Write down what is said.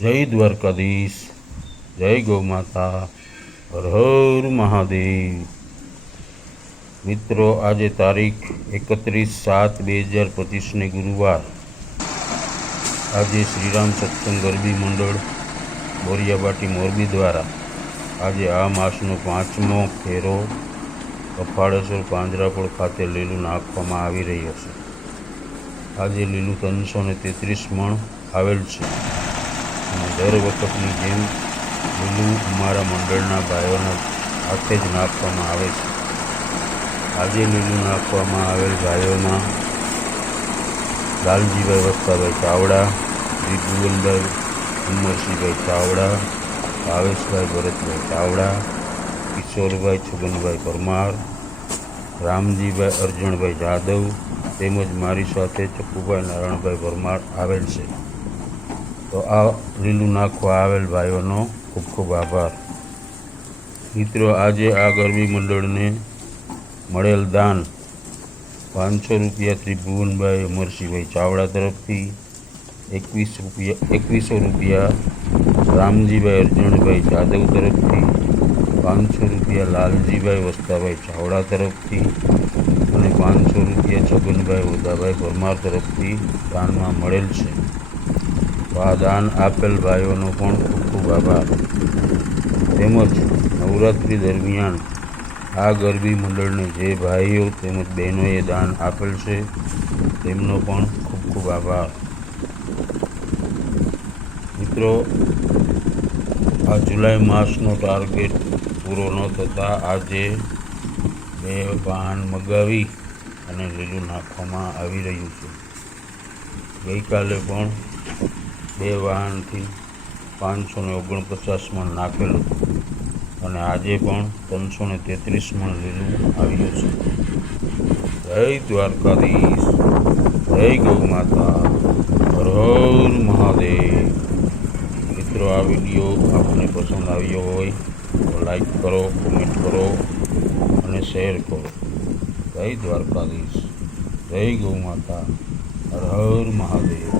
જય દ્વારકાધીશ, જય ગૌ માતા હર મહાદેવ. મિત્રો, આજે તારીખ એકત્રીસ સાત બે હજાર પચીસને ગુરુવાર. આજે શ્રીરામ સત્સંગ ગરબી મંડળ બોરિયાબાટી મોરબી દ્વારા આજે આ માસનો પાંચમો ફેરો કફાળેશ્વર પાંજરાપોળ ખાતે લીલું નાખવામાં આવી રહ્યો છે. આજે લીલું ત્રણસો ને તેત્રીસ મણ આવેલ છે. દર વખતની જેમ લીલું અમારા મંડળના ભાઈઓના હાથે જ નાખવામાં આવે છે. આજે લીલું નાખવામાં આવેલ ભાઈઓમાં લાલજીભાઈ વસ્તાભાઈ ચાવડા શ્રી ઉમરસિંહભાઈ ચાવડા, ભાવેશભાઈ ભરતભાઈ ચાવડા, કિશોરભાઈ છગનભાઈ પરમાર, રામજીભાઈ અર્જણભાઈ જાદવ તેમજ મારી સાથે ચક્કુભાઈ નારાયણભાઈ પરમાર આવેલ છે. તો આ લીલું નાખવા આવેલ ભાઈઓનો ખૂબ ખૂબ આભાર. મિત્રો, આજે આ ગરબી મંડળને મળેલ દાન પાંચસો રૂપિયા ત્રિભુવનભાઈ અમરસિંહભાઈ ચાવડા તરફથી, એકવીસ રૂપિયા, એકવીસો રૂપિયા રામજીભાઈ અર્જણભાઈ જાદવ તરફથી, પાંચસો રૂપિયા લાલજીભાઈ વસ્તાભાઈ ચાવડા તરફથી અને પાંચસો રૂપિયા છગનભાઈ ઉદાભાઈ પરમાર તરફથી દાનમાં મળેલ છે. આ દાન આપેલ ભાઈઓનો પણ ખૂબ ખૂબ આભાર. તેમજ નવરાત્રિ દરમિયાન આ ગરબી મંડળને જે ભાઈઓ તેમજ બહેનોએ દાન આપેલ છે, તેમનો પણ ખૂબ ખૂબ આભાર. મિત્રો, આ જુલાઈ માસનો ટાર્ગેટ પૂરો ન થતાં આજે બે વાહન મગાવી અને લીલું નાખવામાં આવી રહ્યું છે. ગઈકાલે પણ બે વાહનથી પાંચસો ને ઓગણપચાસ મણ નાખેલું અને આજે પણ ત્રણસો ને તેત્રીસ મણ લીલું આવ્યું છે. જય દ્વારકાધીશ, જય ગૌ માતા, હર હર મહાદેવ. મિત્રો, આ વીડિયો આપને પસંદ આવ્યો હોય તો લાઈક કરો, કોમેન્ટ કરો અને શેર કરો. જય દ્વારકાધીશ, જય ગૌ માતા, હર હર મહાદેવ.